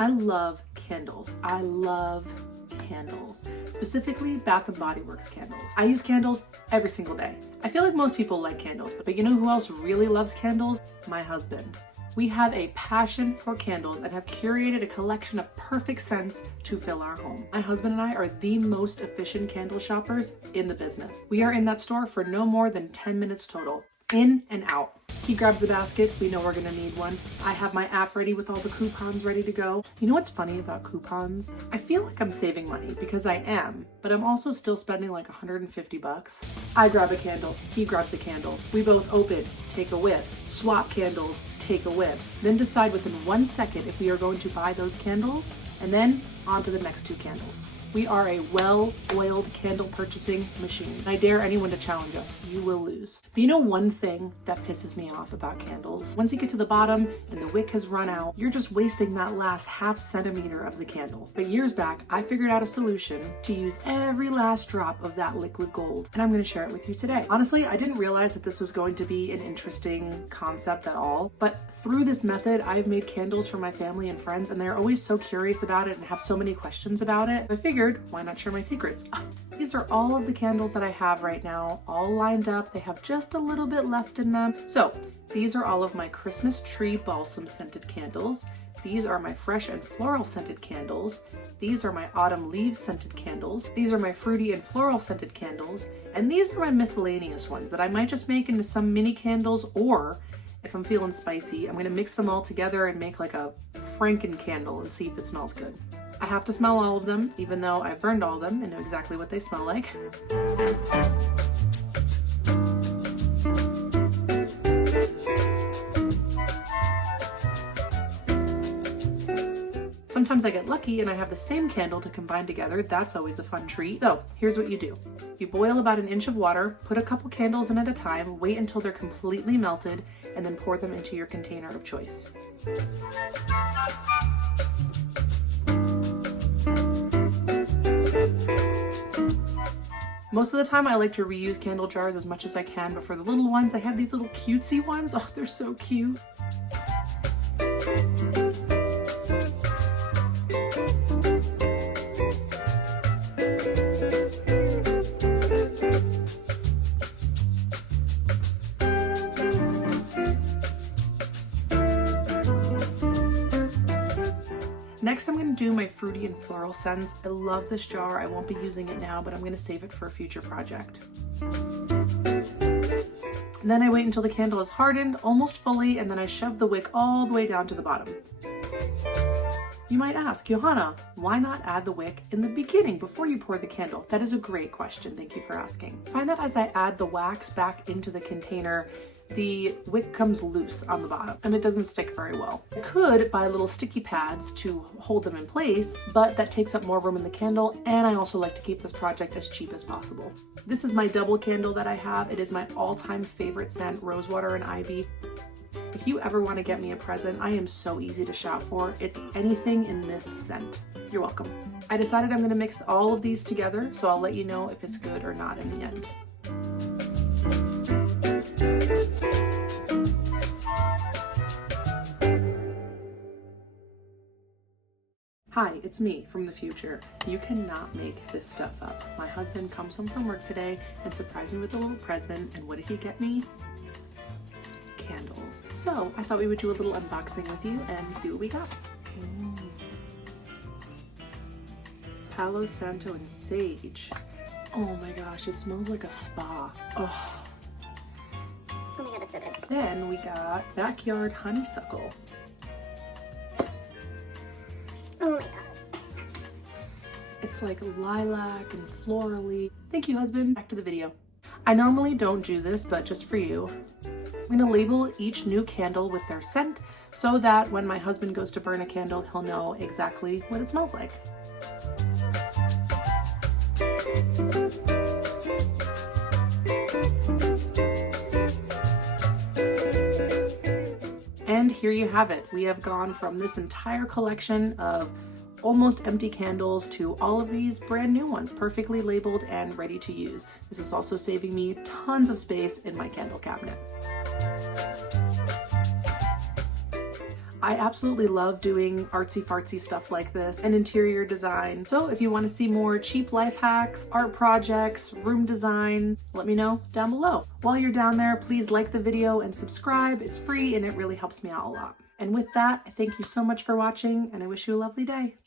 I love candles. I love candles, specifically Bath & Body Works candles. I use candles every single day. I feel like most people like candles, but you know who else really loves candles? My husband. We have a passion for candles and have curated a collection of perfect scents to fill our home. My husband and I are the most efficient candle shoppers in the business. We are in that store for no more than 10 minutes total, in and out. He grabs the basket, we know we're gonna need one. I have my app ready with all the coupons ready to go. You know what's funny about coupons? I feel like I'm saving money because I am, but I'm also still spending like 150 bucks. I grab a candle, he grabs a candle. We both open, take a whiff, swap candles, take a whiff, then decide within 1 second if we are going to buy those candles, and then on to the next 2 candles. We are a well-oiled candle purchasing machine. I dare anyone to challenge us. You will lose. But you know one thing that pisses me off about candles? Once you get to the bottom and the wick has run out, you're just wasting that last half centimeter of the candle. But years back, I figured out a solution to use every last drop of that liquid gold, and I'm gonna share it with you today. Honestly, I didn't realize that this was going to be an interesting concept at all, but through this method, I've made candles for my family and friends, and they're always so curious about it and have so many questions about it. I figured, why not share my secrets? These are all of the candles that I have right now, all lined up. They have just a little bit left in them. So these are all of my Christmas tree balsam scented candles. These are my fresh and floral scented candles. These are my autumn leaves scented candles. These are my fruity and floral scented candles. And these are my miscellaneous ones that I might just make into some mini candles, or if I'm feeling spicy, I'm gonna mix them all together and make like a Franken candle and see if it smells good. I have to smell all of them, even though I've burned all of them and know exactly what they smell like. Sometimes I get lucky and I have the same candle to combine together. That's always a fun treat. So here's what you do. You boil about 1 inch of water, put a couple candles in at a time, wait until they're completely melted, and then pour them into your container of choice. Most of the time I like to reuse candle jars as much as I can, but for the little ones, I have these little cutesy ones. Oh, they're so cute. Next, I'm going to do my fruity and floral scents. I love this jar. I won't be using it now, but I'm going to save it for a future project. And then I wait until the candle is hardened almost fully, and then I shove the wick all the way down to the bottom. You might ask, Johanna, why not add the wick in the beginning before you pour the candle? That is a great question. Thank you for asking. I find that as I add the wax back into the container, the wick comes loose on the bottom and it doesn't stick very well. I could buy little sticky pads to hold them in place, but that takes up more room in the candle, and I also like to keep this project as cheap as possible. This is my double candle that I have. It is my all-time favorite scent, Rosewater and Ivy. If you ever want to get me a present, I am so easy to shop for. It's anything in this scent. You're welcome. I decided I'm going to mix all of these together, so I'll let you know if it's good or not in the end. Hi, it's me from the future. You cannot make this stuff up. My husband comes home from work today and surprised me with a little present, and what did he get me? Candles. So I thought we would do a little unboxing with you and see what we got. Palo Santo and Sage. Oh my gosh, it smells like a spa. Oh. Oh my god, that's so good. Then we got Backyard Honeysuckle. Oh my god. It's like lilac and florally. Thank you, husband. Back to the video. I normally don't do this, but just for you, I'm gonna label each new candle with their scent so that when my husband goes to burn a candle, he'll know exactly what it smells like. And here you have it. We have gone from this entire collection of almost empty candles to all of these brand new ones, perfectly labeled and ready to use. This is also saving me tons of space in my candle cabinet. I absolutely love doing artsy fartsy stuff like this and interior design. So if you want to see more cheap life hacks, art projects, room design, let me know down below. While you're down there, please like the video and subscribe. It's free and it really helps me out a lot. And with that, I thank you so much for watching and I wish you a lovely day.